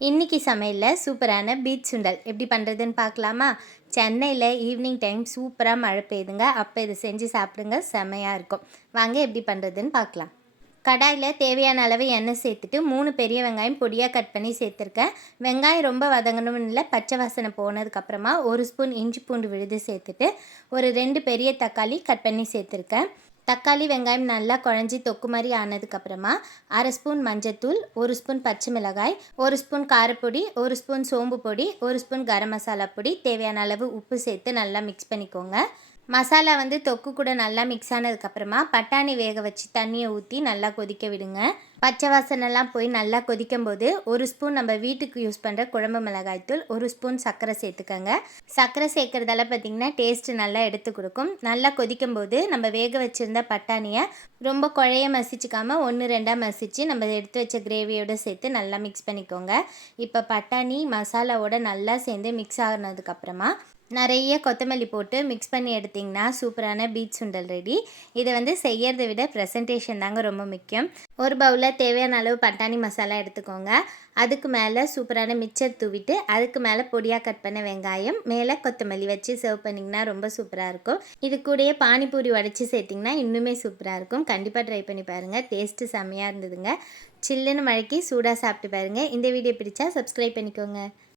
இன்னைக்கு சமையலில் சூப்பரான பீச் சுண்டல். எப்படி பண்ணுறதுன்னு பார்க்கலாமா? சென்னையில் ஈவினிங் டைம் சூப்பராக மழை பெய்யுதுங்க அப்போ இதை செஞ்சு சாப்பிடுங்க. செமையாக இருக்கும். வாங்க எப்படி பண்ணுறதுன்னு பார்க்கலாம். கடாயில் தேவையான அளவு எண்ணெய் சேர்த்துட்டு மூணு பெரிய வெங்காயம் பொடியாக கட் பண்ணி சேர்த்துருக்கேன். வெங்காயம் ரொம்ப வதங்கணும்னு இல்லை பச்சை வாசனை போனதுக்கப்புறமா ஒரு ஸ்பூன் இஞ்சி பூண்டு விழுது சேர்த்துட்டு ஒரு ரெண்டு பெரிய தக்காளி கட் பண்ணி சேர்த்துருக்கேன். தக்காளி வெங்காயம் நல்லா குழஞ்சி தொக்கு மாதிரி ஆனதுக்கப்புறமா அரை ஸ்பூன் மஞ்சத்தூள் ஒரு ஸ்பூன் பச்சை மிளகாய் ஒரு ஸ்பூன் காரப்பொடி ஒரு ஸ்பூன் சோம்பு பொடி ஒரு ஸ்பூன் கரம் மசாலா பொடி தேவையான அளவு உப்பு சேர்த்து நல்லா மிக்ஸ் பண்ணிக்கோங்க. மசாலா வந்து தொக்கு கூட நல்லா மிக்ஸ் ஆனதுக்கப்புறமா பட்டாணி வேக வச்சு தண்ணியை ஊற்றி நல்லா கொதிக்க விடுங்க. பச்சை வாசனைலாம் போய் நல்லா கொதிக்கும் போது ஒரு ஸ்பூன் நம்ம வீட்டுக்கு யூஸ் பண்ணுற குழம்பு மிளகாய்த்தூள் ஒரு ஸ்பூன் சர்க்கரை சேர்த்துக்கோங்க. சர்க்கரை சேர்க்குறதால பார்த்திங்கன்னா டேஸ்ட்டு நல்லா எடுத்து கொடுக்கும். நல்லா கொதிக்கும் போது நம்ம வேக வச்சுருந்த பட்டாணியை ரொம்ப குழைய மசிச்சுக்காமல் ஒன்று ரெண்டாக மசித்து நம்ம எடுத்து வச்ச கிரேவியோடு சேர்த்து நல்லா மிக்ஸ் பண்ணிக்கோங்க. இப்போ பட்டாணி மசாலாவோட நல்லா சேர்ந்து மிக்ஸ் ஆகினதுக்கப்புறமா நிறைய கொத்தமல்லி போட்டு மிக்ஸ் பண்ணி எடுத்திங்கன்னா சூப்பரான பீச் சுண்டல் ரெடி இதை வந்து செய்கிறத விட ப்ரெசன்டேஷன் தாங்க ரொம்ப முக்கியம். ஒரு பவுலில் தேவையான அளவு பட்டாணி மசாலா எடுத்துக்கோங்க. அதுக்கு மேலே சூப்பரான மிக்சர் தூவிட்டு அதுக்கு மேலே பொடியாக கட் பண்ண வெங்காயம் மேலே கொத்தமல்லி வச்சு சர்வ் பண்ணிங்கன்னா ரொம்ப சூப்பராக இருக்கும். இது கூடயே பானிபூரி உடச்சி சேர்த்திங்கன்னா இன்னுமே சூப்பராக இருக்கும். கண்டிப்பாக ட்ரை பண்ணி பாருங்கள் டேஸ்ட்டு செம்மையாக இருந்ததுங்க. சில்லுன்னு மழைக்கு சூடாக சாப்பிட்டு பாருங்கள் இந்த வீடியோ பிடிச்சா சப்ஸ்கிரைப் பண்ணிக்கோங்க.